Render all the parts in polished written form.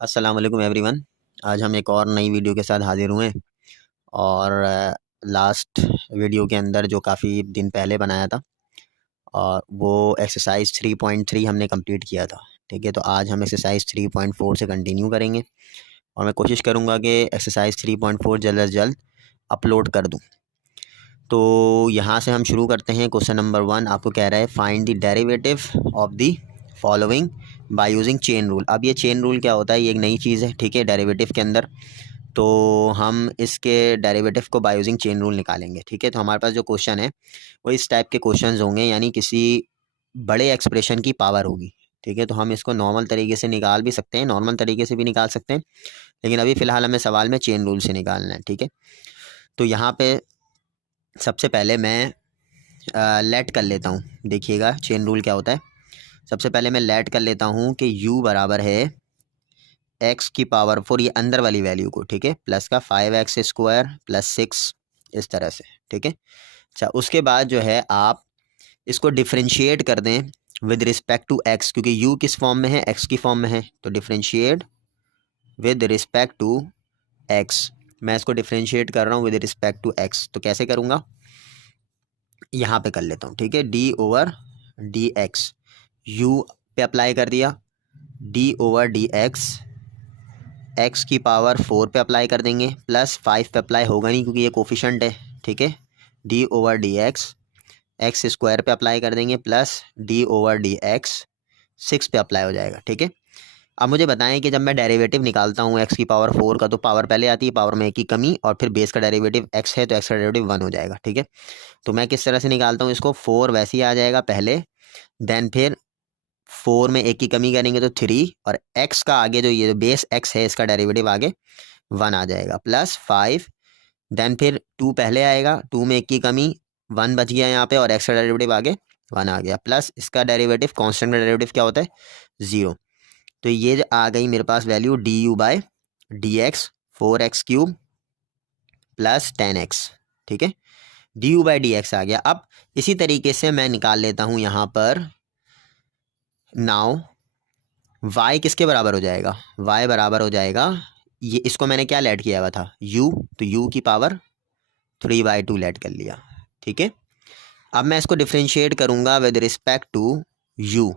अस्सलाम वालेकुम एवरीवन। आज हम एक और नई वीडियो के साथ हाज़िर हुए हैं। और लास्ट वीडियो के अंदर जो काफ़ी दिन पहले बनाया था और वो एक्सरसाइज 3.3 हमने कंप्लीट किया था। ठीक है, तो आज हम एक्सरसाइज 3.4 से कंटिन्यू करेंगे और मैं कोशिश करूँगा कि एक्सरसाइज 3.4 जल्द अज जल्द अपलोड कर दूँ। तो यहाँ से हम शुरू करते हैं। क्वेश्चन नंबर 1 आपको कह रहा है find the derivative of the following by using chain rule. अब ये चेन रूल क्या होता है? ये एक नई चीज़ है, ठीक है, डेरिवेटिव के अंदर। तो हम इसके डेरिवेटिव को बाय यूजिंग चेन रूल निकालेंगे। ठीक है, तो हमारे पास जो क्वेश्चन है वो इस टाइप के क्वेश्चंस होंगे, यानी किसी बड़े एक्सप्रेशन की पावर होगी। ठीक है, तो हम इसको नॉर्मल तरीके से निकाल भी सकते हैं, नॉर्मल तरीके से भी निकाल सकते हैं, लेकिन अभी फ़िलहाल हमें सवाल में चेन रूल से निकालना है। ठीक है, तो यहाँ पे सबसे पहले मैं लेट कर लेता हूँ। देखिएगा चेन रूल क्या होता है। सबसे पहले मैं लेट कर लेता हूँ कि u बराबर है x की पावर 4, ये अंदर वाली वैल्यू को, ठीक है, प्लस का 5x² प्लस 6, इस तरह से। ठीक है, अच्छा, उसके बाद जो है आप इसको डिफ्रेंशिएट कर दें विद रिस्पेक्ट टू x, क्योंकि u किस फॉर्म में है? x की फॉर्म में है, तो differentiate with respect to x। मैं इसको डिफ्रेंशिएट कर रहा हूँ विद रिस्पेक्ट टू x, तो कैसे करूँगा? यहाँ पे कर लेता हूँ। ठीक है, d/dx u पे अप्लाई कर दिया, d/dx x की पावर 4 पे अप्लाई कर देंगे, प्लस 5 पे अप्लाई होगा नहीं क्योंकि ये कोफिशेंट है। ठीक है, d/dx x² पे अप्लाई कर देंगे, प्लस d/dx 6 पे अप्लाई हो जाएगा। ठीक है, अब मुझे बताएं कि जब मैं डेरिवेटिव निकालता हूँ x की पावर 4 का, तो पावर पहले आती है, पावर में 1 की कमी, और फिर बेस का डेरिवेटिव x है तो x का डेरिवेटिव 1 हो जाएगा। ठीक है, तो मैं किस तरह से निकालता हूँ इसको? 4 वैसे ही आ जाएगा पहले, देन फिर 4 में 1 की कमी करेंगे तो 3, और x का आगे जो ये बेस x है इसका डेरिवेटिव आगे 1 आ जाएगा, प्लस 5, देन फिर 2 पहले आएगा, 2 में 1 की कमी, 1 बच गया यहाँ पे, और x का डेरिवेटिव आगे 1 आ गया, प्लस इसका डेरिवेटिव, कांस्टेंट का डेरिवेटिव क्या होता है? 0। तो ये आ गई मेरे पास value du/dx 4x³ plus 10x। ठीक है, du/dx आ गया। अब इसी तरीके से मैं निकाल लेता हूँ यहाँ पर नाउ y किसके बराबर हो जाएगा? y बराबर हो जाएगा, ये इसको मैंने क्या लेट किया हुआ था? u, तो u की पावर 3/2 लेट कर लिया। ठीक है, अब मैं इसको डिफ्रेंशिएट करूंगा विद रिस्पेक्ट टू u।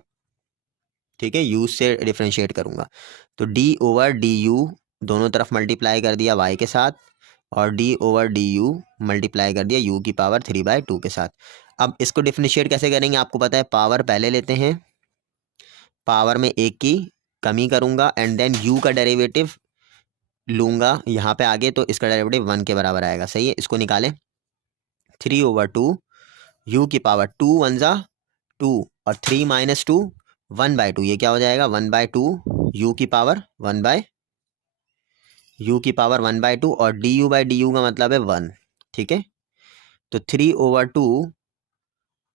ठीक है, u से डिफ्रेंशिएट करूंगा, तो d/du दोनों तरफ मल्टीप्लाई कर दिया y के साथ, और d/du मल्टीप्लाई कर दिया u की पावर 3/2 के साथ। अब इसको डिफ्रेंशिएट कैसे करेंगे? आपको पता है, पावर पहले लेते हैं, पावर में 1 की कमी करूंगा, एंड देन u का डेरिवेटिव लूंगा यहाँ पे आगे, तो इसका डेरिवेटिव 1 के बराबर आएगा। सही है, इसको निकालें, 3/2 u की पावर 2 1 ज़ा 2, और 3 - 2 1/2, ये क्या हो जाएगा? 1/2 u की पावर 1/2, और du/du का मतलब है 1। ठीक है, तो 3/2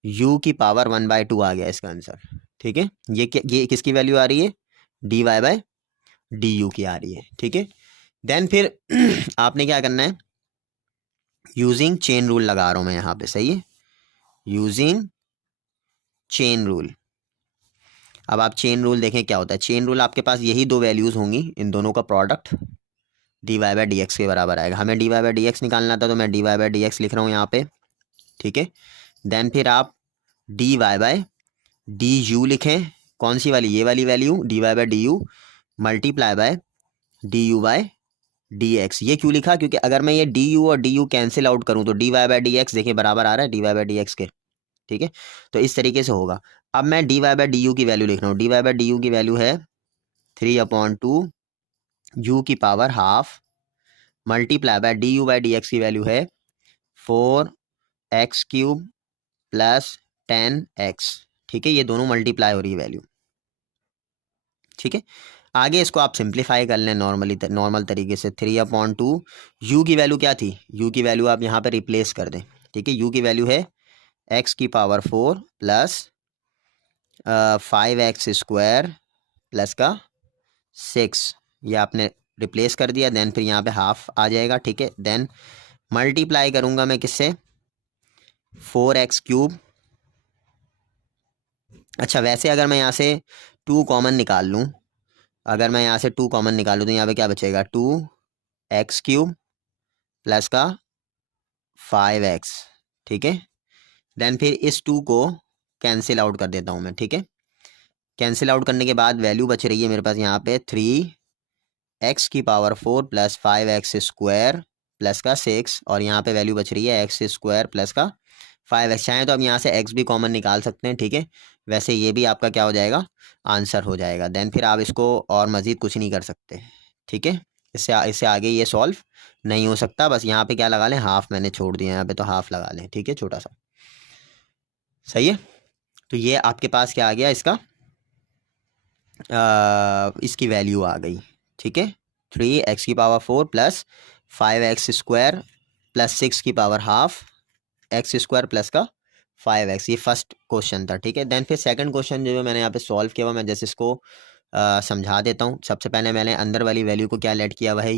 u की पावर 1/2 आ गया इसका आंसर। ठीक है, ये किसकी वैल्यू आ रही है? dy/du की आ रही है। ठीक है, देन फिर आपने क्या करना है? यूजिंग चेन रूल लगा रहा हूं मैं यहाँ पे। सही है, यूजिंग चेन रूल। अब आप चेन रूल देखें क्या होता है। चेन रूल आपके पास यही दो वैल्यूज होंगी, इन दोनों का प्रोडक्ट dy/dx के बराबर आएगा। हमें dy/dx निकालना था, तो मैं dy/dx लिख रहा हूँ यहाँ पे। ठीक है, देन फिर आप dy/du लिखें, कौन सी वाली? ये वाली value dy/du multiply by du/dx। ये क्यों लिखा? क्योंकि अगर मैं ये du और du कैंसिल आउट करूं तो dy/dx देखिए बराबर आ रहा है dy/dx के। ठीक है, तो इस तरीके से होगा। अब मैं dy/du की वैल्यू लिख रहा हूँ। dy/du की वैल्यू है 3/2 u की power half, multiply by du/dx की वैल्यू है 4x³ प्लस 10x। ठीक है, ये दोनों मल्टीप्लाई हो रही है वैल्यू। ठीक है, आगे इसको आप सिंप्लीफाई कर लें नॉर्मल तरीके से। 3/2 u की वैल्यू क्या थी? u की वैल्यू आप यहाँ पे रिप्लेस कर दें। ठीक है, u की वैल्यू है x की पावर 4 प्लस 5x² प्लस का 6, ये आपने रिप्लेस कर दिया, देन फिर यहाँ पे हाफ आ जाएगा। ठीक है, देन मल्टीप्लाई करूँगा मैं किससे? 4x³। अच्छा, वैसे अगर मैं यहाँ से 2 कॉमन निकाल लूँ अगर मैं यहाँ से 2 कॉमन निकालूँ तो यहाँ पे क्या बचेगा, 2x³ प्लस का 5x, ठीक है। देन फिर इस 2 को कैंसिल आउट कर देता हूँ मैं, ठीक है। कैंसिल आउट करने के बाद वैल्यू बच रही है मेरे पास यहाँ पे 3x⁴ प्लस 5x² प्लस का 6, और यहाँ पे वैल्यू बच रही है x² प्लस का 5x। चाहें तो अब यहाँ से x भी कॉमन निकाल सकते हैं, ठीक है। वैसे ये भी आपका क्या हो जाएगा, आंसर हो जाएगा। देन फिर आप इसको और मज़ीद कुछ नहीं कर सकते, ठीक है। इससे आगे ये सॉल्व नहीं हो सकता। बस यहाँ पे क्या लगा लें, हाफ मैंने छोड़ दिया यहाँ पे, तो हाफ लगा लें, ठीक है, छोटा सा, सही है। तो ये आपके पास क्या आ गया, इसकी वैल्यू आ गई, ठीक है। 3x⁴ plus 5x² plus 6½ x² plus का 5x, ये फर्स्ट क्वेश्चन था, ठीक है। देन फिर सेकंड क्वेश्चन जो मैंने यहाँ पे सॉल्व किया हुआ, मैं जैसे इसको समझा देता हूँ। सबसे पहले मैंने अंदर वाली वैल्यू को क्या लेट किया हुआ है,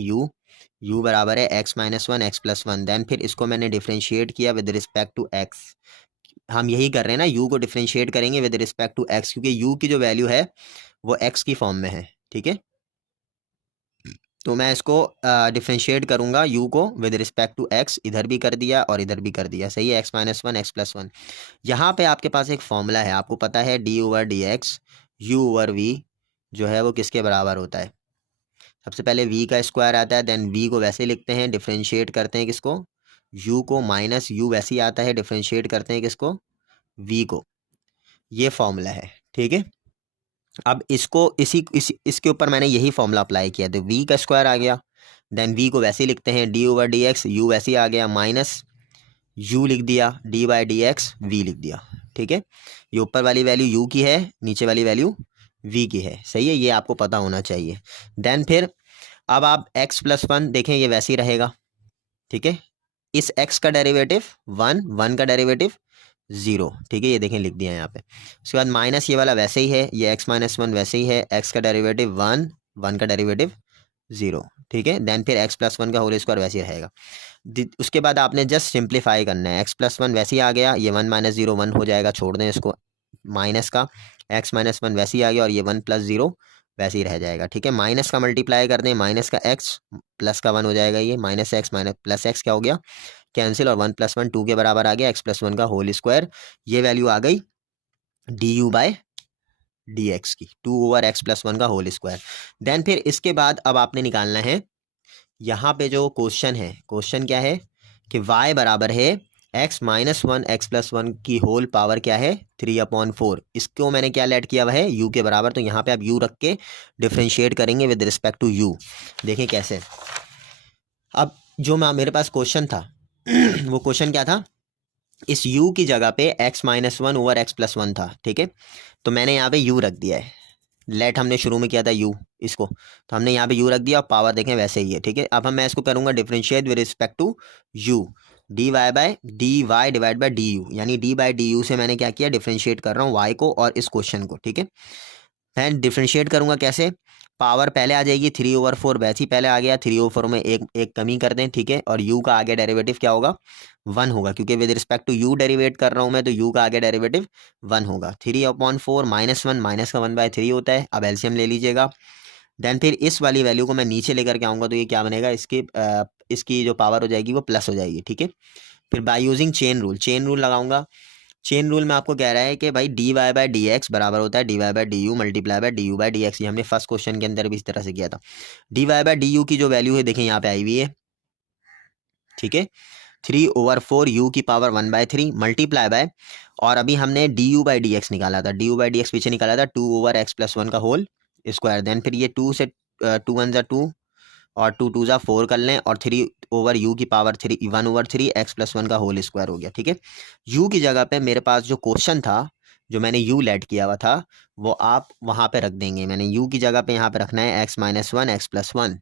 u बराबर है x-1 x+1। देन फिर इसको मैंने डिफ्रेंशिएट किया विद रिस्पेक्ट टू x। हम यही कर रहे हैं ना, u को डिफ्रेंशिएट करेंगे विद रिस्पेक्ट टू x, क्योंकि u की जो वैल्यू है वो x की फॉर्म में है, ठीक है। तो मैं इसको डिफ्रेंशिएट करूंगा u को विद रिस्पेक्ट टू x, इधर भी कर दिया और इधर भी कर दिया, सही है, x-1 x+1। यहाँ पे आपके पास एक फॉर्मूला है, आपको पता है d/dx u/v जो है वो किसके बराबर होता है। सबसे पहले v का स्क्वायर आता है, देन v को वैसे लिखते हैं, डिफ्रेंशिएट करते हैं किसको, u को, माइनस u वैसे ही आता है, डिफ्रेंशिएट करते हैं किसको, v को। ये फॉर्मूला है, ठीक है। अब इसको इसके ऊपर मैंने यही फॉर्मूला अप्लाई किया, तो v का स्क्वायर आ गया, देन v को वैसे ही लिखते हैं, d/dx u वैसे ही आ गया, माइनस u लिख दिया, d/dx v लिख दिया, ठीक है। ये ऊपर वाली वैल्यू u की है, नीचे वाली वैल्यू v की है, सही है, ये आपको पता होना चाहिए। देन फिर अब आप x+1 देखें, ये वैसे ही रहेगा, ठीक है। इस x का डेरिवेटिव 1 का डेरिवेटिव 0, ठीक है, ये देखें लिख दिया यहाँ पे। उसके बाद माइनस ये वाला वैसे ही है, ये x-1 वैसे ही है, x का डेरिवेटिव 1 का डेरिवेटिव 0, ठीक है। देन फिर x+1 का होल स्क्वायर वैसे ही रहेगा। उसके बाद आपने जस्ट सिंप्लीफाई करना है, x+1 वैसे ही आ गया, ये 1 - 0 1 हो जाएगा, छोड़ दें इसको, माइनस का x-1 वैसे ही आ गया, और ये 1 + 0 वैसे ही रह जाएगा, ठीक है। माइनस का मल्टीप्लाई कर दें, माइनस का x प्लस का 1 हो जाएगा, ये minus x minus plus x क्या हो गया, कैंसिल, और 1 + 1 2 के बराबर आ गया, x+1 का होल स्क्वायर। ये वैल्यू आ गई du/dx की, 2/x+1 का होल स्क्वायर। देन फिर इसके बाद अब आपने निकालना है, यहाँ पे जो क्वेश्चन है, क्वेश्चन क्या है कि y बराबर है x-1 x+1 की होल पावर क्या है 3/4। इसको मैंने क्या लेट किया हुआ है, u के बराबर, तो यहाँ पे आप u रख के डिफ्रेंशिएट करेंगे विद रिस्पेक्ट टू u। देखें कैसे, अब जो मेरे पास क्वेश्चन था वो क्वेश्चन क्या था, इस u की जगह पे x-1/x+1 था, ठीक है। तो मैंने यहाँ पे u रख दिया है, लेट हमने शुरू में किया था u, इसको तो हमने यहाँ पे u रख दिया, और पावर देखें वैसे ही है, ठीक है। अब मैं इसको करूँगा differentiate with respect to u, dy/du, यानी d/du से मैंने क्या किया, डिफरेंशिएट कर रहा हूँ y को और इस क्वेश्चन को, ठीक है। मैं डिफरेंशिएट करूँगा कैसे, पावर पहले आ जाएगी 3/4, वैसे ही पहले आ गया, 3/4 में एक कमी कर दें, ठीक है। और u का आगे डेरिवेटिव क्या होगा, 1 होगा, क्योंकि with respect to u derivate कर रहा हूँ मैं, तो u का आगे डेरिवेटिव 1 होगा। 3/4 -1, माइनस का 1/3 होता है। अब एलसीएम ले लीजिएगा। देन फिर इस वाली वैल्यू को मैं नीचे लेकर के आऊँगा, तो ये क्या बनेगा, इसकी जो पावर हो जाएगी वो प्लस हो जाएगी, ठीक है। फिर बाय यूजिंग चेन रूल लगाऊंगा। चेन रूल में आपको कह रहा है कि भाई dy/dx बराबर होता है dy/du मल्टीप्लाई बाय du/dx। ये हमने फर्स्ट क्वेश्चन के अंदर भी इस तरह से किया था। dy/du की जो वैल्यू है देखें यहाँ पे आई हुई है, ठीक है, 3/4 u की पावर 1/3 मल्टीप्लाई बाय, और अभी हमने du/dx निकाला था, du/dx पीछे निकाला था 2/x+1 का होल स्क्वायर। देन फिर ये 2 से 2 1 ज़ा 2 और 2 2 ज़ा 4 कर लें, और 3/u की पावर 1/3 x+1 का होल स्क्वायर हो गया, ठीक है। u की जगह पे मेरे पास जो क्वेश्चन था, जो मैंने u लेट किया हुआ था, वो आप वहाँ पे रख देंगे। मैंने u की जगह पे यहाँ पे रखना है x-1 x+1,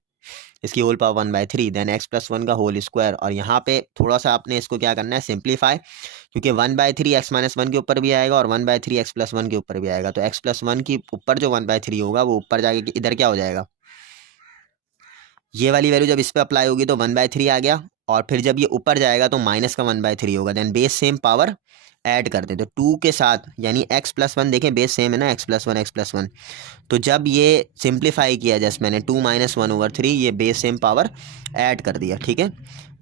इसकी होल पावर 1/3, देन x+1 का होल स्क्वायर। और यहाँ पे थोड़ा सा आपने इसको क्या करना है, सिंप्लीफाई, क्योंकि 1/3 x-1 के ऊपर भी आएगा और 1/3 x+1 के ऊपर भी आएगा। तो x+1 की ऊपर जो 1/3 होगा वो ऊपर जाके इधर क्या हो जाएगा, ये वाली वैल्यू जब इस पर अप्लाई होगी तो 1/3 आ गया, और फिर जब ये ऊपर जाएगा तो माइनस का 1/3 होगा। Then base same power add कर दें तो 2 के साथ यानी x+1 देखें बेस सेम है ना, x+1 तो जब ये सिंप्लीफाई किया जस्ट मैंने 2 - 1/3 ये बेस सेम पावर ऐड कर दिया, ठीक है।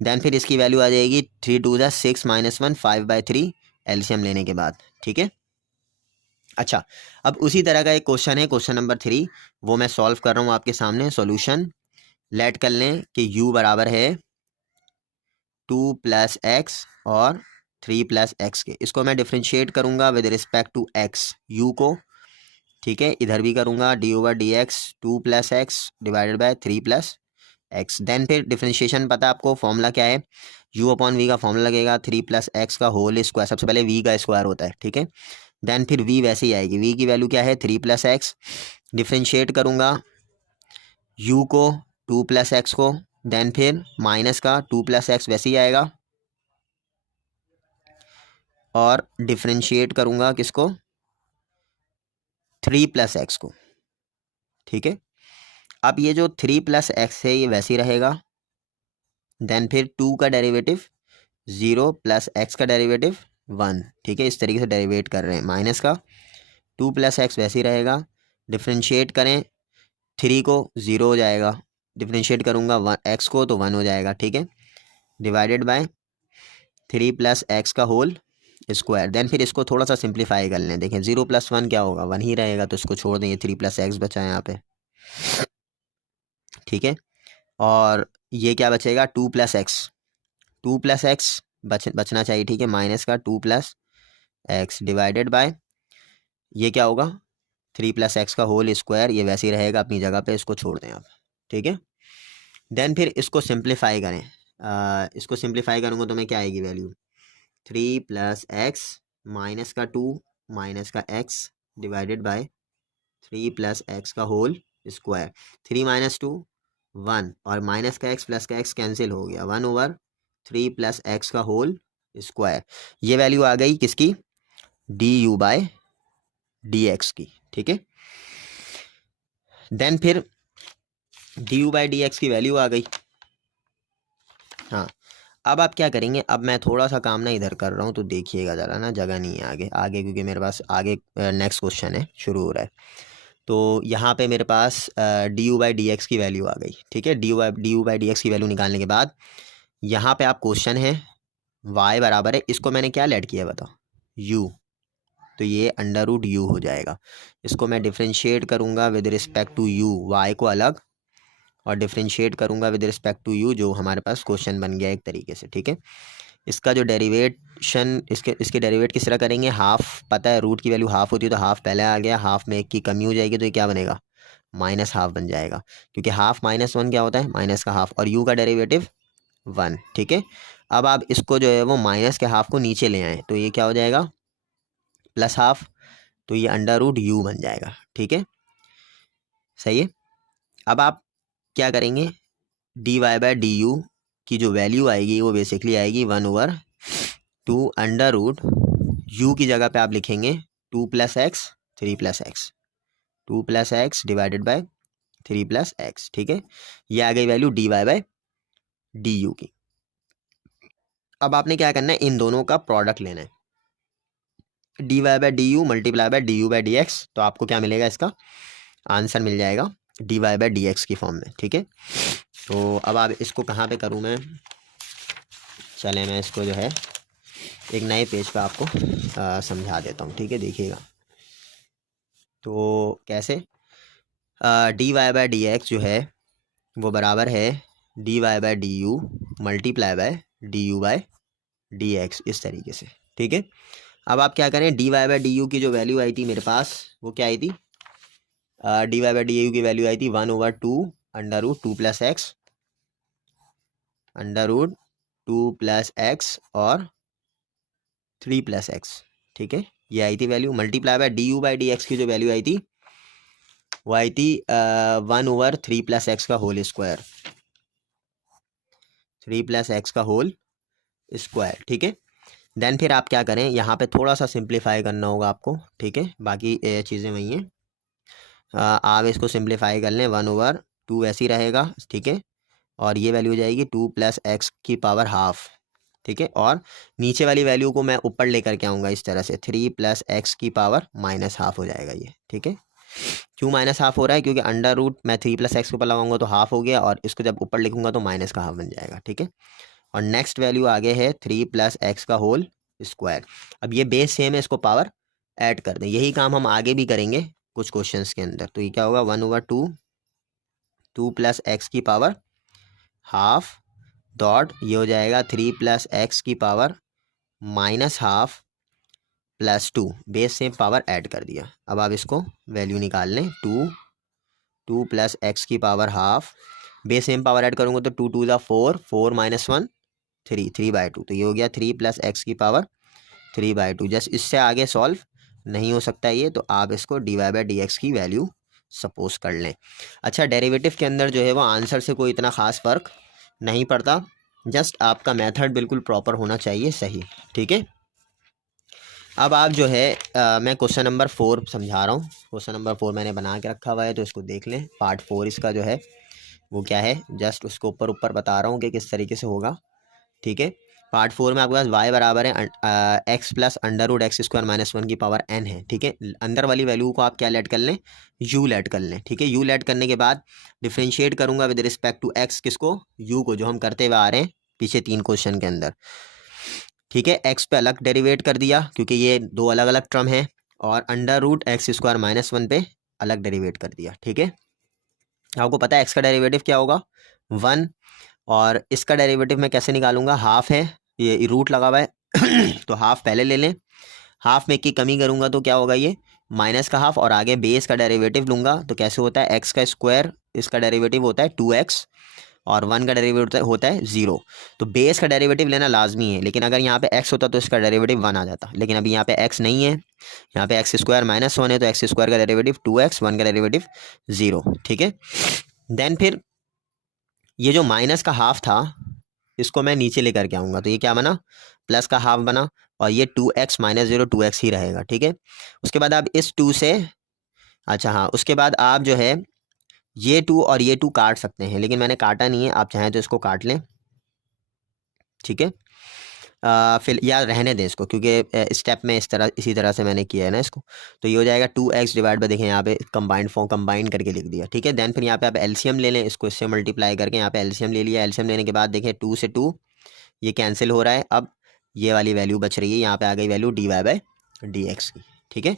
देन फिर इसकी वैल्यू आ जाएगी 3 2 = 6 - 1 5/3 एलसीएम लेने के बाद, ठीक है। अच्छा, अब उसी तरह का एक क्वेश्चन है, क्वेश्चन नंबर 3, वो मैं सॉल्व कर रहा हूँ आपके सामने। सॉल्यूशन लेट कर लें कि u बराबर है 2 + x और 3 + x के। इसको मैं डिफ्रेंशिएट करूँगा with respect to x u को, ठीक है। इधर भी करूँगा d/dx 2 + x divided by 3 + x। Then फिर डिफ्रेंशिएशन पता है आपको, फॉर्मूला क्या है, u/v का फॉर्मूला लगेगा 3 + x का होल स्क्वायर, सबसे पहले v का स्क्वायर होता है, ठीक है। देन फिर v वैसे ही आएगी, v की वैल्यू क्या है 3 + x, डिफ्रेंशिएट करूँगा u को 2 + x को, देन फिर माइनस का 2 + x वैसे ही आएगा, और डिफ्रेंशिएट करूँगा किसको 3 + x को, ठीक है। अब ये जो 3 + x है ये वैसे ही रहेगा, देन फिर 2 का डेरिवेटिव 0 + x का डेरिवेटिव 1, ठीक है। इस तरीके से डेरिवेट कर रहे हैं, माइनस का 2 + x वैसे ही रहेगा, डिफ्रेंशिएट करें 3 को 0 हो जाएगा, डिफ्रेंशिएट करूँगा 1 x को तो 1 हो जाएगा, ठीक है। डिवाइडेड बाय 3 + x का होल स्क्वायर। देन फिर इसको थोड़ा सा सिंप्लीफाई कर लें, देखें 0 + 1 क्या होगा 1 ही रहेगा, तो इसको छोड़ दें, ये 3 + x बचा है यहाँ पे, ठीक है। और ये क्या बचेगा 2 + x, 2 + x बचना चाहिए, ठीक है, माइनस का 2 + x डिवाइडेड बाय ये क्या होगा 3 + x का होल स्क्वायर, ये वैसे ही रहेगा अपनी जगह पे, इसको छोड़ दें आप, ठीक है। देन फिर इसको सिंप्लीफाई करें, इसको सिंप्लीफाई करूँगा तो मैं क्या आएगी वैल्यू 3 + x माइनस का 2 माइनस का x डिवाइडेड बाय 3 + x का होल स्क्वायर, 3 - 2 1 और माइनस का x प्लस का x कैंसिल हो गया, 1/3 + x का होल स्क्वायर। ये वैल्यू आ गई किसकी du/dx की, ठीक है। देन फिर du/dx की वैल्यू आ गई। हाँ, अब आप क्या करेंगे, अब मैं थोड़ा सा काम ना इधर कर रहा हूँ तो देखिएगा ज़रा ना, जगह नहीं है आगे आगे क्योंकि मेरे पास आगे नेक्स्ट क्वेश्चन है शुरू हो रहा है। तो यहाँ पे मेरे पास du/dx की वैल्यू आ गई, ठीक है। du/dx की वैल्यू निकालने के बाद यहाँ पे आप क्वेश्चन है y बराबर है, इसको मैंने क्या लेट किया बताओ u, तो ये √u हो जाएगा। इसको मैं डिफ्रेंशिएट करूँगा with respect to u, y को अलग और डिफ्रेंशिएट करूँगा विद रिस्पेक्ट टू u, जो हमारे पास क्वेश्चन बन गया एक तरीके से, ठीक है। इसका जो डेरिवेशन इसके डेरिवेट किस तरह करेंगे, हाफ पता है रूट की वैल्यू हाफ होती है, तो हाफ पहले आ गया, हाफ में एक की कमी हो जाएगी तो ये क्या बनेगा -½ बन जाएगा, क्योंकि हाफ -1 क्या होता है माइनस का हाफ, और u का डेरिवेटिव 1, ठीक है। अब आप इसको जो है वो माइनस के हाफ को नीचे ले आएँ तो ये क्या हो जाएगा +½ तो ये √u बन जाएगा, ठीक है, सही है। अब आप क्या करेंगे dy/du की जो वैल्यू आएगी वो बेसिकली आएगी 1/2 √u की जगह पे आप लिखेंगे 2 + x 3 + x, 2 + x divided by 3 + x, ठीक है। ये आ गई वैल्यू dy/du की। अब आपने क्या करना है, इन दोनों का प्रोडक्ट लेना है, dy/du मल्टीप्लाई बाय du/dx, तो आपको क्या मिलेगा, इसका आंसर मिल जाएगा dy/dx की फॉर्म में, ठीक है। तो अब आप इसको कहाँ पे करूँ मैं, चले मैं इसको जो है एक नए पेज पे आपको समझा देता हूँ, ठीक है, देखिएगा। तो कैसे dy/dx जो है वो बराबर है dy/du मल्टीप्लाई बाय du/dx, इस तरीके से, ठीक है। अब आप क्या करें dy/du की जो वैल्यू आई थी मेरे पास वो क्या आई थी, dy/du की वैल्यू आई थी 1/2 √2 + x √2 + x और 3 + x, ठीक है, ये आई थी वैल्यू, मल्टीप्लाई बाय du/dx की जो वैल्यू आई थी वो आई थी 1/3 + x का होल स्क्वायर, 3 + x का होल स्क्वायर, ठीक है। देन फिर आप क्या करें, यहाँ पे थोड़ा सा सिंप्लीफाई करना होगा आपको, ठीक है, बाकी चीज़ें वही हैं। आप इसको सिंप्लीफाई कर लें 1/2 ऐसे ही रहेगा, ठीक है, और ये वैल्यू हो जाएगी 2 + x की पावर ½ ठीक है। और नीचे वाली वैल्यू को मैं ऊपर लेकर के आऊँगा इस तरह से, 3 + x की पावर -½ हो जाएगा ये, ठीक है। क्यों -½ हो रहा है? क्योंकि अंडर रूट मैं 3 + x के ऊपर लगाऊंगा तो हाफ हो गया, और इसको जब ऊपर लिखूंगा तो माइनस का हाफ बन जाएगा, ठीक है। और नेक्स्ट वैल्यू आगे है 3 + x का होल स्क्वायर। अब ये बेस सेम है, इसको पावर ऐड कर दें। यही काम हम आगे भी करेंगे कुछ क्वेश्चंस के अंदर। तो ये क्या होगा, 1/2 2 + x की पावर हाफ डॉट ये हो जाएगा 3 + x की power -½ + 2, base same power add कर दिया। अब आप इसको वैल्यू निकाल लें, 2 + x की power half, base same power add करूँगा तो 2 2 ज़ा 4, 4 - 1 3, 3/2। तो ये हो गया 3 + x की पावर 3/2। जस्ट इससे आगे सॉल्व नहीं हो सकता ये, तो आप इसको dy/dx की वैल्यू सपोज कर लें। अच्छा, डेरिवेटिव के अंदर जो है वो आंसर से कोई इतना ख़ास फ़र्क नहीं पड़ता, जस्ट आपका मेथड बिल्कुल प्रॉपर होना चाहिए, सही, ठीक है। अब आप जो है मैं क्वेश्चन नंबर 4 समझा रहा हूँ। क्वेश्चन नंबर 4 मैंने बना के रखा हुआ है, तो इसको देख लें। पार्ट 4 इसका जो है वो क्या है, जस्ट उसको ऊपर बता रहा हूँ कि किस तरीके से होगा, ठीक है। पार्ट 4 में आपके पास y बराबर है x + √x² - 1 की पावर n है, ठीक है। अंदर वाली वैल्यू को आप क्या लेट कर लें, u लेट कर लें, ठीक है। u लेट करने के बाद डिफ्रेंशिएट करूँगा विद रिस्पेक्ट टू x, किसको, u को, जो हम करते हुए आ रहे हैं पीछे 3 क्वेश्चन के अंदर, ठीक है। x पे अलग डेरिवेट कर दिया क्योंकि ये 2 अलग अलग टर्म है, और √x² - 1 पे अलग डेरिवेट कर दिया, ठीक है। आपको पता है x का डेरिवेटिव क्या होगा, 1, और इसका डेरिवेटिव मैं कैसे निकालूंगा, हाफ है, ये रूट लगा हुआ है तो हाफ पहले ले लें, हाफ में की कमी करूंगा तो क्या होगा, ये माइनस का हाफ, और आगे बेस का डेरिवेटिव लूंगा तो कैसे होता है, x का स्क्वायर, इसका डेरिवेटिव होता है 2x, और 1 का डेरिवेटिव होता है 0। तो बेस का डेरिवेटिव लेना लाजमी है, लेकिन अगर यहाँ पे x होता तो इसका डेरिवेटिव 1 आ जाता, लेकिन अभी यहाँ पे x नहीं है, यहाँ पे x² - 1 है, तो x² का डेरिवेटिव 2x, 1 का डेरिवेटिव 0, ठीक है। देन फिर ये जो माइनस का हाफ था इसको मैं नीचे लेकर के आऊँगा, तो ये क्या बना, प्लस का हाफ बना, और ये 2x - 0 2x ही रहेगा, ठीक है। उसके बाद आप इस 2 से, अच्छा हाँ, उसके बाद आप जो है ये 2 और ये 2 काट सकते हैं, लेकिन मैंने काटा नहीं है, आप चाहें तो इसको काट लें, ठीक है। फिर या रहने दें इसको, क्योंकि स्टेप में इसी तरह से मैंने किया है ना इसको। तो ये हो जाएगा 2x डिवाइड बाय, देखें यहाँ पे कंबाइन करके लिख दिया, ठीक है। देन फिर यहाँ पे आप एलसीएम ले लें, इसको इससे मल्टीप्लाई करके यहाँ पे एलसीएम ले लिया। एलसीएम लेने के बाद देखें 2 से 2 ये कैंसिल हो रहा है, अब ये वाली वैल्यू बच रही है, यहाँ पे आ गई वैल्यू dy/dx की, ठीक है।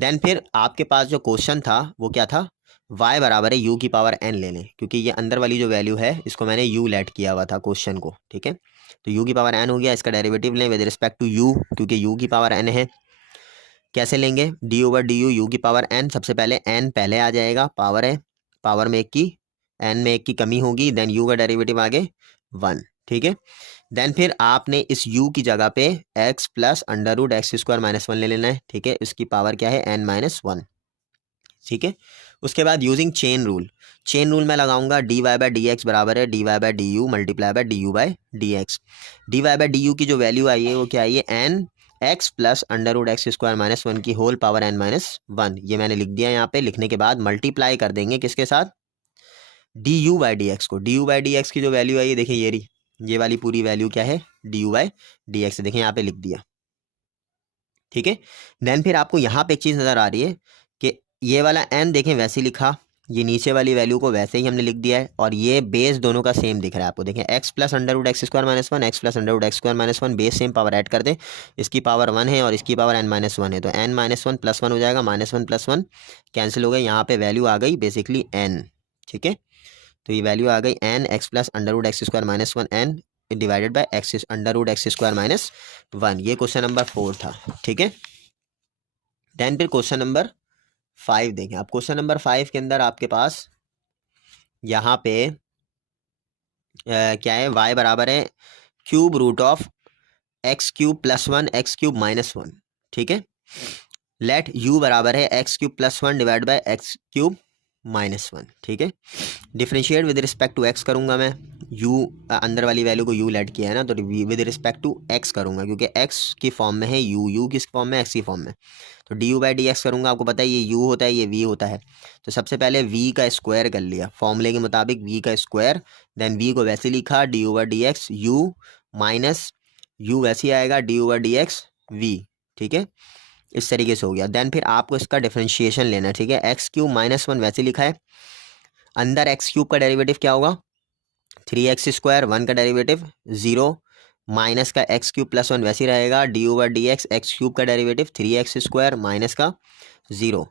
देन फिर आपके पास जो क्वेश्चन था वो क्या था, y बराबर है u की पावर n ले लें, क्योंकि ये अंदर वाली जो वैल्यू है इसको मैंने u लेट किया हुआ था क्वेश्चन को, ठीक है। तो u की पावर n हो गया, इसका डेरिवेटिव लें विद रिस्पेक्ट टू u, क्योंकि u की पावर n है। कैसे लेंगे, d/du u की पावर n, सबसे पहले n पहले आ जाएगा, पावर है, पावर में एक की, n में एक की कमी होगी, देन u का डेरिवेटिव आगे 1, ठीक है। देन फिर आपने इस u की जगह पे x + √x² - 1 ले लेना है, ठीक है। इसकी पावर क्या है, n - 1, ठीक है। उसके बाद यूजिंग चेन रूल मैं लगाऊंगा, dy/dx बराबर है dy/du × du/dx। dy/du की जो वैल्यू आई है वो क्या आई है, n x + √x² - 1 की होल पावर n - 1, ये मैंने लिख दिया। यहाँ पे लिखने के बाद मल्टीप्लाई कर देंगे किसके साथ, du/dx को। du/dx की जो वैल्यू आई है, देखिए ये वाली पूरी वैल्यू क्या है, du/dx, देखिए यहाँ पे लिख दिया, ठीक है। देन फिर आपको यहाँ पे एक चीज़ नज़र आ रही है कि ये वाला n देखें वैसे ही लिखा, ये नीचे वाली वैल्यू को वैसे ही हमने लिख दिया है, और ये बेस दोनों का सेम दिख रहा है आपको। देखें x + √x² - 1, x + √x² - 1, base same, power add कर दें, इसकी पावर 1 है और इसकी पावर n - 1 है, तो n - 1 + 1 हो जाएगा, -1 + 1 कैंसिल हो गए, यहाँ पे वैल्यू आ गई बेसिकली n, ठीक है। तो ये वैल्यू आ गई n x + √x² - 1 n divided by x √x² - 1। ये क्वेश्चन नंबर 4 था, ठीक है। देन फिर क्वेश्चन नंबर 5 देखें आप। क्वेश्चन नंबर 5 के अंदर आपके पास यहाँ पे क्या है, y बराबर है √(x³ + 1 x³ - 1), ठीक है। लेट u बराबर है x³ + 1 डिवाइड बाय x³ - 1, ठीक है। Differentiate with respect to x करूँगा मैं, u अंदर वाली वैल्यू को u लेट किया है ना, तो विद रिस्पेक्ट टू x करूँगा, क्योंकि x की फॉर्म में है u किस फॉर्म में, x की फॉर्म में। तो du/dx करूँगा, आपको पता है ये u होता है, ये v होता है, तो सबसे पहले v का स्क्वायर कर लिया फॉर्मूले के मुताबिक, v का स्क्वायर, देन v को वैसे लिखा du/dx u माइनस u वैसे ही आएगा, d over d x v, ठीक है, इस तरीके से हो गया। देन फिर आपको इसका डिफरेंशिएशन लेना है, ठीक है। एक्स क्यूब माइनस वन वैसे लिखा है, अंदर एक्स क्यूब का डेरिवेटिव क्या होगा, 3x², वन का डेरिवेटिव 0, माइनस का एक्स क्यूब प्लस वन वैसे ही रहेगा, D over d x cube का डेरिवेटिव 3x² माइनस का 0,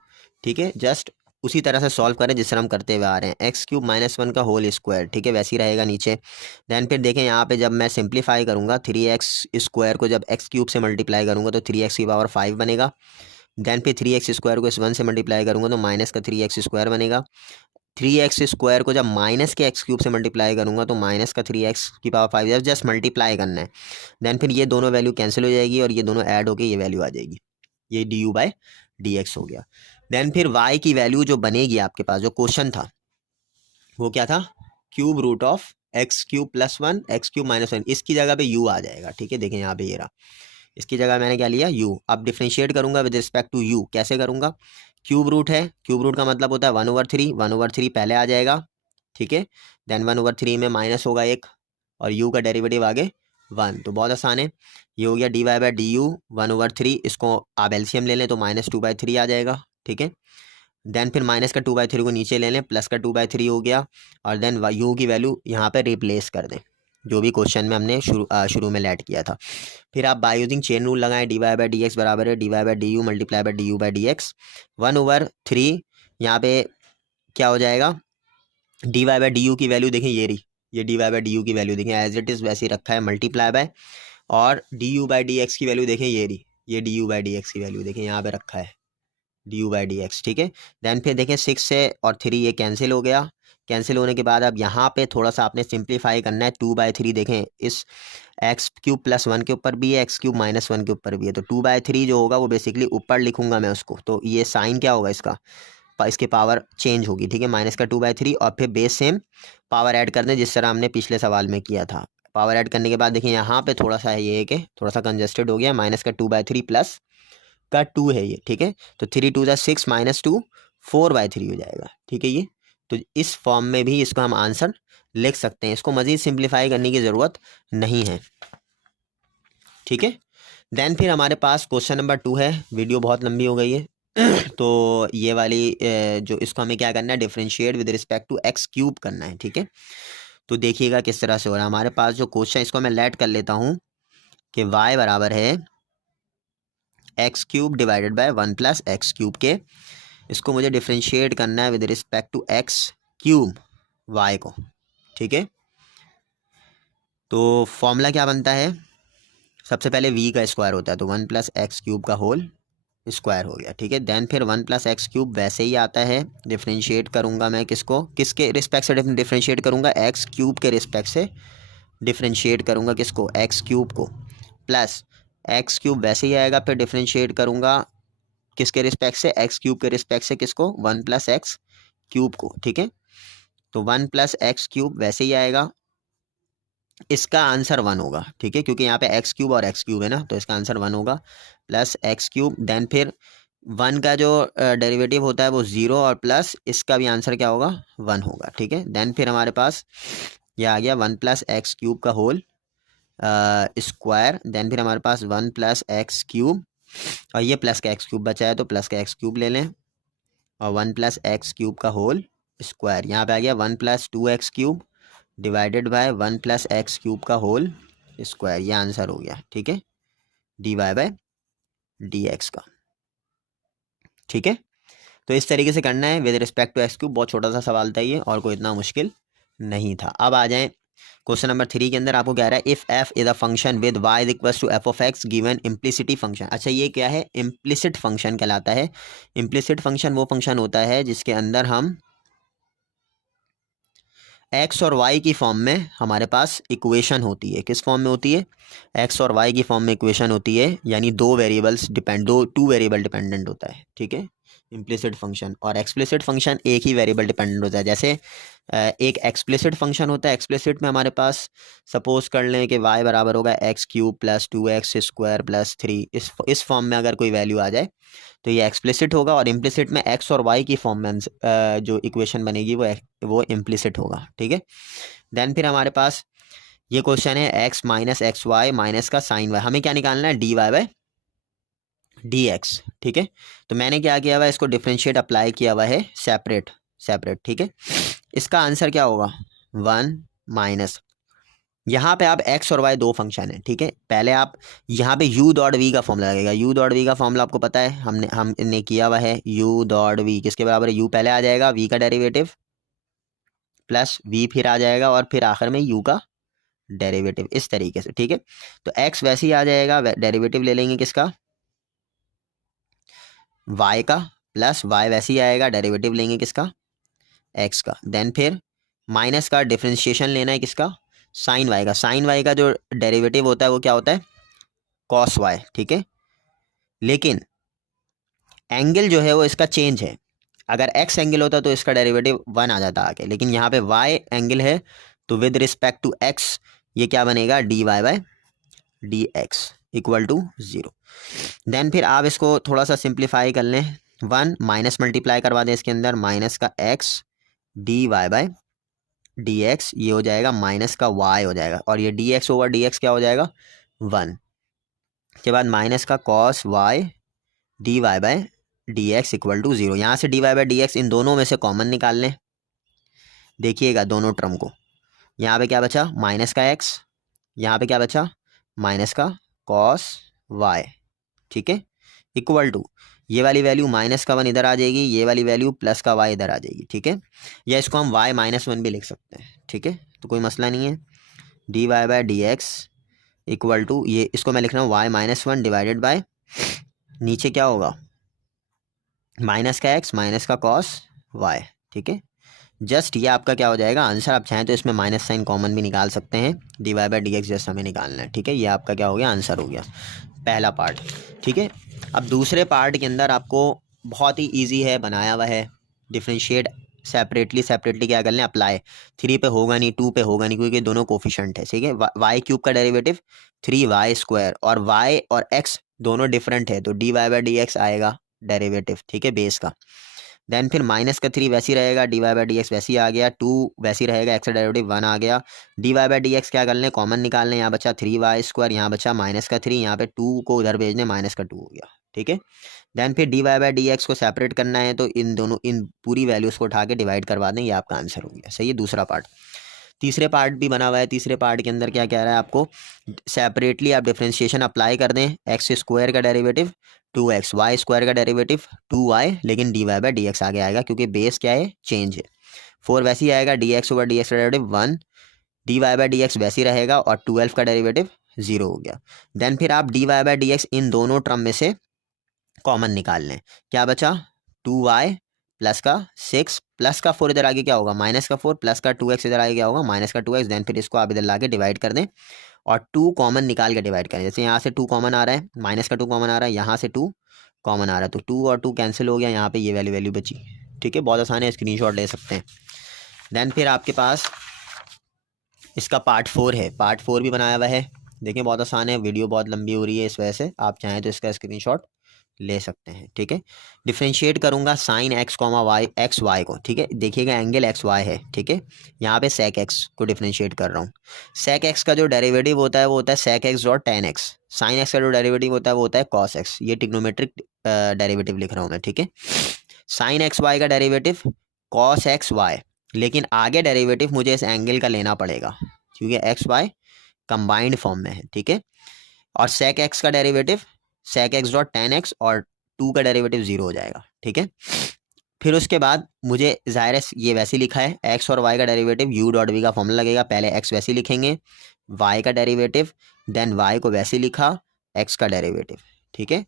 ठीक है। जस्ट उसी तरह से सॉल्व करें जिस तरह हम करते हुए आ रहे हैं, एक्स क्यूब माइनस वन का होल स्क्वायर, ठीक है, वैसे ही रहेगा नीचे। देन फिर देखें यहाँ पे जब मैं सिंप्लीफाई करूँगा 3x² को जब एक्स क्यूब से मल्टीप्लाई करूँगा तो 3x⁵ बनेगा। देन फिर 3x² को इस वन से मल्टीप्लाई करूँगा तो माइनस का 3x² बनेगा। 3x² को जब माइनस के एक्स क्यूब से मल्टीप्लाई करूँगा तो माइनस का 3x⁵ जस्ट मल्टीप्लाई करना है। देन फिर ये दोनों वैल्यू कैंसिल हो जाएगी और ये दोनों ऐड होके ये वैल्यू आ जाएगी, ये du/dx हो गया। देन फिर y की वैल्यू जो बनेगी आपके पास, जो क्वेश्चन था वो क्या था, cube root of x cube plus one x cube minus one, इसकी जगह पे u आ जाएगा, ठीक है। देखें यहाँ पे ये रहा, इसकी जगह मैंने क्या लिया, u। अब डिफरेंशिएट करूंगा विद रिस्पेक्ट टू u, कैसे करूंगा, क्यूब रूट है, क्यूब रूट का मतलब होता है 1/3, 1/3 पहले आ जाएगा, ठीक है। देन 1/3 में माइनस होगा एक और u का डेरिवेटिव आगे 1, तो बहुत आसान है, ये हो गया dy/du 1/3, इसको आप एलसीएम ले लें तो -2/3 आ जाएगा, ठीक है। देन फिर माइनस का 2/3 को नीचे ले लें, प्लस का 2/3 हो गया, और देन u की वैल्यू यहाँ पे रिप्लेस कर दें जो भी क्वेश्चन में हमने शुरू में लेट किया था। फिर आप बाय यूजिंग चेन रूल लगाएं, dy/dx बराबर है dy/du मल्टीप्लाई बाय du/dx 1/3, यहाँ पे क्या हो जाएगा, dy/du की वैल्यू देखें ये रही, ये dy/du की वैल्यू देखें एज इट इज़ वैसे ही रखा है, मल्टीप्लाई बाय, और du/dx की वैल्यू देखें ये रही, ये du/dx की वैल्यू देखें यहाँ पे रखा है du/dx, ठीक है। देन फिर देखें 6 से और 3 ये कैंसिल हो गया, कैंसिल होने के बाद अब यहाँ पे थोड़ा सा आपने सिंप्लीफाई करना है, 2/3 देखें इस एक्स क्यूब प्लस वन के ऊपर भी है, एक्स क्यूब माइनस वन के ऊपर भी है, तो 2/3 जो होगा वो बेसिकली ऊपर लिखूंगा मैं उसको, तो ये साइन क्या होगा इसका, इसके पावर चेंज होगी, ठीक है, माइनस का 2/3, और फिर बेस सेम पावर ऐड कर दें जिस तरह हमने पिछले सवाल में किया था। पावर ऐड करने के बाद देखिए यहाँ पे थोड़ा सा है ये कि थोड़ा सा कंजस्टेड हो गया, माइनस का 2/3 प्लस का 2 है ये, ठीक है, तो 3 2 6 माइनस 2 4/3 हो जाएगा, ठीक है। ये तो इस फॉर्म में भी इसको हम आंसर लिख सकते हैं, इसको मज़ीद सिंप्लीफाई करने की ज़रूरत नहीं है, ठीक है। देन फिर हमारे पास क्वेश्चन नंबर 2 है, वीडियो बहुत लंबी हो गई है तो ये वाली जो इसको हमें क्या करना है, differentiate with respect to x cube करना है, ठीक है। तो देखिएगा किस तरह से हो रहा है हमारे पास जो क्वेश्चन, इसको मैं लेट कर लेता हूँ कि y बराबर है x cube divided by 1 + x cube के, इसको मुझे डिफरेंशिएट करना है with respect to x cube y को, ठीक है। तो फॉर्मूला क्या बनता है, सबसे पहले v का स्क्वायर होता है तो 1 + एक्स क्यूब का होल स्क्वायर हो गया, ठीक है। देन फिर 1 + एक्स क्यूब वैसे ही आता है, डिफरेंशिएट करूँगा मैं किसको, किसके रिस्पेक्ट से डिफरेंशिएट करूँगा, एक्स क्यूब के रिस्पेक्ट से डिफरेंशिएट करूँगा किसको, एक्स क्यूब को, प्लस एक्स क्यूब वैसे ही आएगा, फिर डिफरेंशिएट करूँगा किसके रिस्पेक्ट से, एक्स क्यूब के रिस्पेक्ट से किसको, 1 + एक्स क्यूब को, ठीक है। तो 1 + एक्स क्यूब वैसे ही आएगा, इसका आंसर 1 होगा, ठीक है, क्योंकि यहाँ पे एक्स क्यूब और एक्स क्यूब है ना, तो इसका आंसर 1 होगा, प्लस एक्स क्यूब, देन फिर 1 का जो डेरिवेटिव होता है वो 0, और प्लस इसका भी आंसर क्या होगा, 1 होगा, ठीक है। देन फिर हमारे पास ये आ गया 1 + एक्स क्यूब का होल स्क्वायर, देन फिर हमारे पास 1 + एक्स क्यूब, और ये प्लस का एक्स क्यूब बचा है तो प्लस का एक्स क्यूब ले लें, और 1 + एक्स क्यूब का होल स्क्वायर, यहाँ पे आ गया 1 + 2x cube divided by 1 + x cube का होल स्क्वायर, ये आंसर हो गया, ठीक है, dy/dx का, ठीक है। तो इस तरीके से करना है with respect to x cube, बहुत छोटा सा सवाल था ये और कोई इतना मुश्किल नहीं था। अब आ जाएं क्वेश्चन नंबर 3 के अंदर, आपको कह रहा है if f is a function with y is equal to f of x given implicitly function. अच्छा ये क्या है, इम्प्लिसिट फंक्शन कहलाता है। इम्प्लिसिट फंक्शन वो फंक्शन होता है जिसके अंदर हम x और y की फॉर्म में हमारे पास इक्वेशन होती है, किस फॉर्म में होती है, x और y की फॉर्म में इक्वेशन होती है, यानी टू वेरिएबल डिपेंडेंट होता है, ठीक है, इम्प्लिसिट फंक्शन। और एक्सप्लिसिट फंक्शन एक ही वेरिएबल डिपेंडेंट होता है, जैसे एक एक्सप्लिसिट फंक्शन होता है, एक्सप्लिसिट में हमारे पास सपोज कर लें कि y बराबर होगा x cube plus 2x² plus 3, इस फॉर्म में अगर कोई वैल्यू आ जाए तो ये एक्सप्लिसिट होगा, और इम्प्लिसिट में x और y की फॉर्म में जो इक्वेशन बनेगी वो इम्प्लिसिट होगा, ठीक है। देन फिर हमारे पास ये क्वेश्चन है x minus x y minus का साइन वाई, हमें क्या निकालना है, d y by d x. ठीक है, तो मैंने क्या किया हुआ है, इसको डिफ्रेंशिएट अप्लाई किया हुआ है सेपरेट सेपरेट। ठीक है, इसका आंसर क्या होगा, 1 माइनस, यहाँ पे आप एक्स और वाई दो फंक्शन है। ठीक है, पहले आप यहाँ पे u डॉट वी का फॉर्मूला लगेगा। u डॉट वी का फॉर्मूला आपको पता है, हमने किया हुआ है। u डॉट वी किसके बराबर है, u पहले आ जाएगा, v का डेरिवेटिव प्लस v फिर आ जाएगा, और फिर आखिर में u का डेरिवेटिव, इस तरीके से। ठीक है, तो x वैसे ही आ जाएगा, डेरिवेटिव ले लेंगे किसका, y का, प्लस y वैसे ही आएगा, डेरिवेटिव लेंगे किसका, x का। देन फिर माइनस का डिफ्रेंशिएशन लेना है किसका, साइन y का। साइन y का जो डेरिवेटिव होता है वो क्या होता है, कॉस y। ठीक है, लेकिन एंगल जो है वो इसका चेंज है। अगर x एंगल होता तो इसका डेरिवेटिव 1 आ जाता आगे, लेकिन यहाँ पे y एंगल है, तो विद रिस्पेक्ट टू x ये क्या बनेगा, d y by d x equal to 0। Then फिर आप इसको थोड़ा सा सिंप्लीफाई कर लें, 1 माइनस मल्टीप्लाई करवा दें इसके अंदर, माइनस का x d y by d x, ये हो जाएगा माइनस का y हो जाएगा, और ये d x over d x क्या हो जाएगा, 1 के बाद माइनस का cos y d y by d x equal to 0। यहाँ से d y by d x इन दोनों में से कॉमन निकाल लें, देखिएगा दोनों टर्म को, यहाँ पे क्या बचा, माइनस का x, यहाँ पे क्या बचा, माइनस का कॉस y। ठीक है, इक्वल टू ये वाली वैल्यू माइनस का 1 इधर आ जाएगी, ये वाली वैल्यू प्लस का y इधर आ जाएगी। ठीक है, या इसको हम y माइनस 1 भी लिख सकते हैं। ठीक है, तो कोई मसला नहीं है, d y by d x equal to, ये इसको मैं लिख रहा हूँ y माइनस 1 डिवाइडेड बाय, नीचे क्या होगा, माइनस का x माइनस का कॉस y। ठीक है, जस्ट ये आपका क्या हो जाएगा आंसर। आप चाहें तो इसमें माइनस साइन कॉमन भी निकाल सकते हैं, d y by d x just हमें निकालना है। ठीक है, ये आपका क्या हो गया, आंसर हो गया पहला पार्ट। ठीक है, अब दूसरे पार्ट के अंदर आपको बहुत ही ईजी है, बनाया हुआ है, डिफ्रेंशिएट सेपरेटली क्या कर लें, अप्लाई। 3 पे होगा नहीं, 2 पे होगा नहीं, क्योंकि दोनों कोफिशेंट है। ठीक है, वाई क्यूब का डेरिवेटिव 3y स्क्वायर, और y और x दोनों डिफरेंट है, तो d y by d x आएगा डेरिवेटिव। ठीक है, बेस का। देन फिर माइनस का 3 वैसे ही रहेगा, d y by d x वैसे ही आ गया, 2 वैसे ही रहेगा, एक्स का डेरिवेटिव 1 आ गया। D y by d x क्या कर लें, कॉमन निकाल लें, यहाँ बचा 3y स्क्वायर, यहाँ बचा माइनस का 3, यहाँ पे 2 को उधर भेजने, माइनस का 2 हो गया। ठीक है, देन फिर d y by d x को सेपरेट करना है, तो इन पूरी वैल्यूज़ को उठा के डिवाइड करवा दें, ये आपका आंसर हो गया। सही है, दूसरा पार्ट। तीसरे पार्ट भी बना हुआ है, तीसरे पार्ट के अंदर क्या कह रहा है आपको, सेपरेटली आप डिफ्रेंशिएशन अप्लाई कर दें, एक्स स्क्वायर का डेरिवेटिव 2x, वाई स्क्वायर का डेरिवेटिव 2y, लेकिन d y by d x आगे आएगा, क्योंकि बेस क्या है, चेंज है। 4 वैसे ही आएगा, d x over d x का derivative 1, d y by d x वैसे ही रहेगा, और 12 का डेरिवेटिव 0 हो गया। देन फिर आप d y by d x इन दोनों टर्म में से कॉमन निकाल लें, क्या बचा, 2y प्लस का 6 प्लस का 4 इधर आगे क्या होगा, माइनस का 4, प्लस का 2x इधर आगे क्या होगा, माइनस का 2x। देन फिर इसको आप इधर ला के डिवाइड कर दें, और 2 कॉमन निकाल के डिवाइड करें। जैसे यहाँ से 2 कॉमन आ रहा है, माइनस का 2 कॉमन आ रहा है, यहाँ से 2 कॉमन आ रहा है, तो 2 और 2 कैंसिल हो गया, यहाँ पे ये वैल्यू बची। ठीक है, बहुत आसान है, स्क्रीनशॉट ले सकते हैं। देन फिर आपके पास इसका पार्ट 4 है, पार्ट 4 भी बनाया हुआ है। देखिए बहुत आसान है, वीडियो बहुत लंबी हो रही है इस वजह से, आप चाहें तो इसका स्क्रीनशॉट ले सकते हैं। ठीक है, डिफ्रेंशिएट करूंगा sine x comma y x y को। ठीक है, देखिएगा एंगल एक्स वाई है। ठीक है, यहाँ पे सेक एक्स को डिफ्रेंशिएट कर रहा हूँ। सेक एक्स का जो डेरिवेटिव होता है वो होता है sec x dot tan x. Sine x का जो डेरिवेटिव होता है वो होता है कॉस एक्स। ये ट्रिग्नोमेट्रिक डेरिवेटिव लिख रहा हूँ मैं। ठीक है, साइन एक्स वाई का डेरिवेटिव कॉस एक्स वाई, लेकिन आगे डेरिवेटिव मुझे इस एंगल का लेना पड़ेगा, क्योंकि एक्स वाई कंबाइंड फॉर्म में है। ठीक है, और सेक एक्स का derivative sec x dot tan x, और 2 का डेरिवेटिव 0 हो जाएगा। ठीक है, फिर उसके बाद मुझे ज़ाहिर है ये वैसे लिखा है, एक्स और वाई का डेरिवेटिव u डॉट वी का फॉर्मूला लगेगा, पहले x वैसे लिखेंगे, y का डेरिवेटिव, देन y को वैसे लिखा, x का डेरिवेटिव। ठीक है,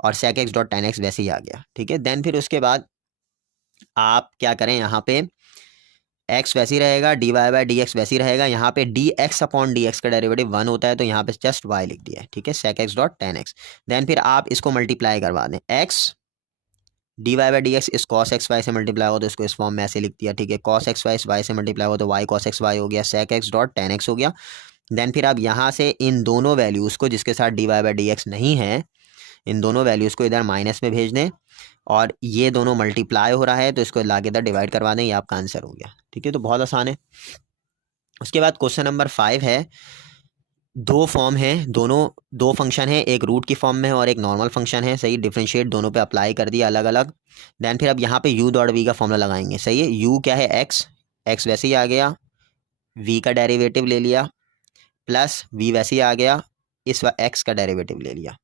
और sec x dot tan x वैसे ही आ गया। ठीक है, देन फिर उसके बाद आप क्या करें, यहाँ पे x वैसे ही रहेगा, d y by d x वैसे ही रहेगा, यहाँ पे d x upon d x का डेरिवेटिव 1 होता है, तो यहाँ पे जस्ट y लिख दिया है। ठीक है, sec x dot tan x. Then फिर आप इसको मल्टीप्लाई करवा दें, x d y by d x इस कॉस एक्स वाई से मल्टीप्लाई हो तो इसको इस फॉर्म में ऐसे लिख दिया। ठीक है, कॉस एक्स वाई इस वाई से मल्टीप्लाई हो तो वाई कॉस एक्स वाई हो गया, sec x dot tan x हो गया। देन फिर आप यहाँ से इन दोनों वैल्यूज़ को, जिसके साथ d y by d x नहीं है, इन दोनों वैल्यूज़ को इधर माइनस में भेज दें, और ये दोनों मल्टीप्लाई हो रहा है तो इसको लाके इधर डिवाइड करवा दें, ये आपका आंसर हो गया। ठीक है, तो बहुत आसान है। उसके बाद क्वेश्चन नंबर 5 है, दो फॉर्म है, दोनों दो फंक्शन है, एक रूट की फॉर्म में है और एक नॉर्मल फंक्शन है, सही। डिफरेंशिएट दोनों पे अप्लाई कर दिया अलग अलग। देन फिर अब यहाँ पे u डॉट v का फॉर्मूला लगाएंगे, सही है। u क्या है, x वैसे ही आ गया, v का डेरिवेटिव ले लिया, प्लस v वैसे ही आ गया, इस x का डेरिवेटिव ले लिया,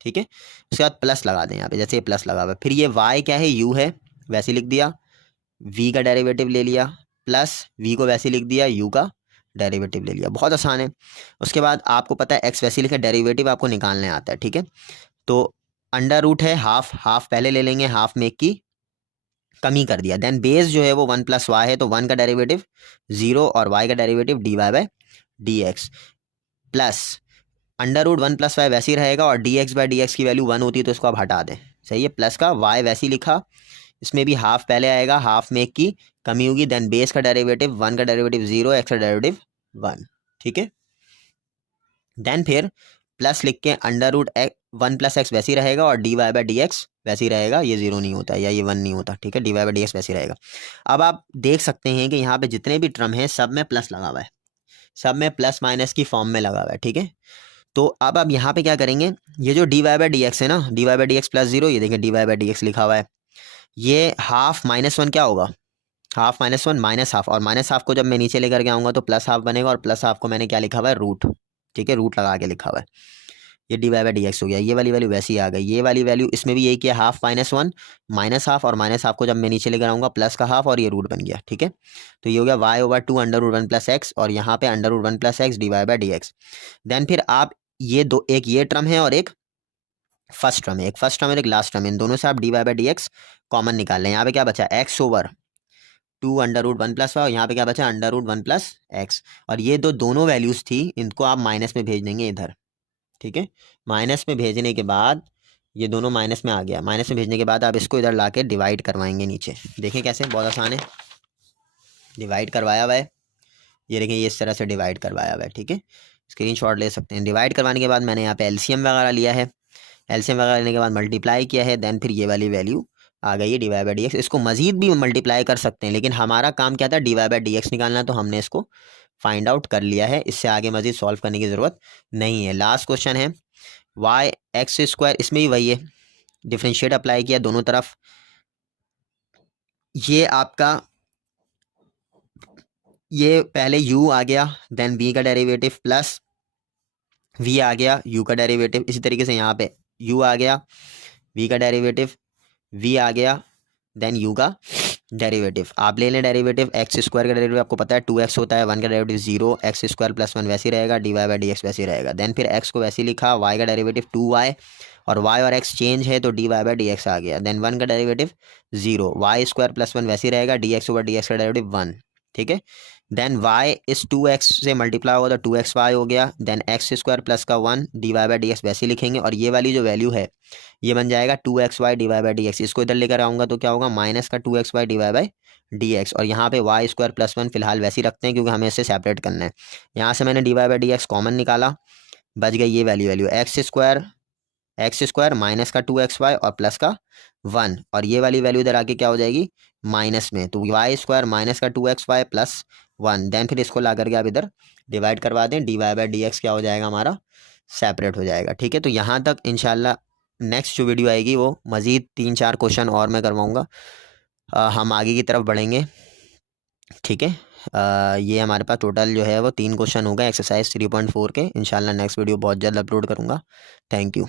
ठीक है। उसके बाद प्लस लगा दें यहाँ पे, जैसे ये प्लस लगा हुआ है। फिर ये y क्या है, u है, वैसे ही लिख दिया, v का डेरिवेटिव ले लिया, प्लस v को वैसे ही लिख दिया, u का डेरिवेटिव ले लिया। बहुत आसान है। उसके बाद आपको पता है x वैसे लिखे, डेरिवेटिव आपको निकालने आता है, ठीक है। तो अंडर रूट है, हाफ पहले ले लेंगे, हाफ में की कमी कर दिया। देन बेस जो है वो 1 + y है, तो 1 का डेरिवेटिव 0 और y का डेरिवेटिव dy/dx, plus under root 1 + y वैसे ही रहेगा और dx/dx की वैल्यू 1 होती है तो इसको आप हटा दें, सही है। प्लस का y वैसे ही लिखा, इसमें भी हाफ पहले आएगा, हाफ में की कमी होगी। देन बेस का डेरिवेटिव 1 का डेरिवेटिव 0, x का डेरिवेटिव 1, ठीक है। देन फिर प्लस लिख के अंडर रूट 1 + x वैसे ही रहेगा और dy/dx वैसे ही रहेगा, ये 0 नहीं होता या ये 1 नहीं होता, ठीक है। dy/dx वैसे ही रहेगा। अब आप देख सकते हैं कि यहाँ पे जितने भी टर्म हैं सब में प्लस लगा हुआ है, सब में प्लस माइनस की फॉर्म में लगा हुआ है, ठीक है। तो अब आप यहाँ पे क्या करेंगे, ये जो dy/dx है ना, dy/dx + 0, ये देखिए dy/dx लिखा हुआ है, ये हाफ -1 क्या होगा, हाफ -1 माइनस हाफ, और माइनस हाफ को जब मैं नीचे लेकर के आऊँगा तो प्लस हाफ बनेगा, और प्लस हाफ को मैंने क्या लिखा हुआ है, रूट, ठीक है, रूट लगा के लिखा हुआ है। ये dy/dx हो गया, ये वाली वैल्यू वैसी आ गई, ये वाली वैल्यू इसमें भी यही किया, हाफ -1 माइनस हाफ, और माइनस हाफ को जब मैं नीचे लेकर आऊँगा प्लस का हाफ, और ये रूट बन गया, ठीक है। तो ये हो गया y/2 √1 + x, और यहाँ पे √1 + x dy/dx। देन फिर आप ये दो, एक ये टर्म है और एक फर्स्ट टर्म है, एक फर्स्ट टर्म और एक लास्ट टर्म है, इन दोनों से आप dy/dx कॉमन निकाल लें। यहाँ पे क्या बचा, x/2 √1 + y, यहाँ पे क्या बचा, √1 + x, और ये दोनों वैल्यूज थी, इनको आप माइनस में भेज देंगे इधर, ठीक है। माइनस में भेजने के बाद ये दोनों माइनस में आ गया, माइनस में भेजने के बाद आप इसको इधर ला के डिवाइड करवाएंगे नीचे, देखें कैसे, बहुत आसान है। डिवाइड करवाया हुआ है, ये देखें, ये इस तरह से डिवाइड करवाया हुआ है, ठीक है। स्क्रीनशॉट ले सकते हैं। डिवाइड करवाने के बाद मैंने यहाँ पे एलसीएम वगैरह लिया है, एलसीएम वगैरह लेने के बाद मल्टीप्लाई किया है, देन फिर ये वाली वैल्यू आ गई है dy/dx। इसको मजीद भी मल्टीप्लाई कर सकते हैं, लेकिन हमारा काम क्या था, dy/dx निकालना, तो हमने इसको फाइंड आउट कर लिया है, इससे आगे मजीद सॉल्व करने की ज़रूरत नहीं है। लास्ट क्वेश्चन है y(x²), इसमें भी वही है, डिफरेंशिएट अप्लाई किया दोनों तरफ, ये आपका, ये पहले u आ गया, देन v का डेरिवेटिव प्लस v आ गया, u का डेरिवेटिव, इसी तरीके से यहाँ पे u आ गया, v का डेरिवेटिव, v आ गया, देन u का डेरिवेटिव। आप ले लें डेरिवेटिव, x² का डेरिवेटिव आपको पता है 2x होता है, 1 का डेरिवेटिव 0, x² + 1 वैसे ही रहेगा, dy/dx वैसे ही रहेगा। देन फिर x को वैसे ही लिखा, y का डेरिवेटिव 2y, और y और x चेंज है तो dy/dx आ गया। देन 1 का डेरिवेटिव 0, y² + 1 वैसे ही रहेगा, dx/dx का डेरिवेटिव 1, ठीक है। देन y इस 2x से मल्टीप्लाई होगा तो 2xy हो गया, देन x² + का 1 dy/dx वैसे ही लिखेंगे, और ये वाली जो वैल्यू है ये बन जाएगा 2xy dy/dx। इसको इधर लेकर आऊँगा तो क्या होगा, माइनस का 2xy dy/dx, और यहाँ पे y² + 1 फिलहाल वैसे ही रखते हैं क्योंकि हमें इससे सेपरेट करना है। यहाँ से मैंने dy/dx कॉमन निकाला, बच गई ये वैल्यू x² माइनस का 2xy और प्लस का 1, और ये वाली वैल्यू इधर आके क्या हो जाएगी, माइनस में, तो y² माइनस का 2xy + 1। देन फिर इसको ला करके आप इधर डिवाइड करवा दें, dy/dx क्या हो जाएगा हमारा, सेपरेट हो जाएगा, ठीक है। तो यहाँ तक इंशाल्लाह नेक्स्ट जो वीडियो आएगी वो मज़ीद 3-4 क्वेश्चन और मैं करवाऊँगा, हम आगे की तरफ बढ़ेंगे, ठीक है। ये हमारे पास टोटल जो है वो 3 क्वेश्चन हो गए एक्सरसाइज 3.4 के। इंशाल्लाह नेक्स्ट वीडियो बहुत जल्द अपलोड करूँगा। Thank you.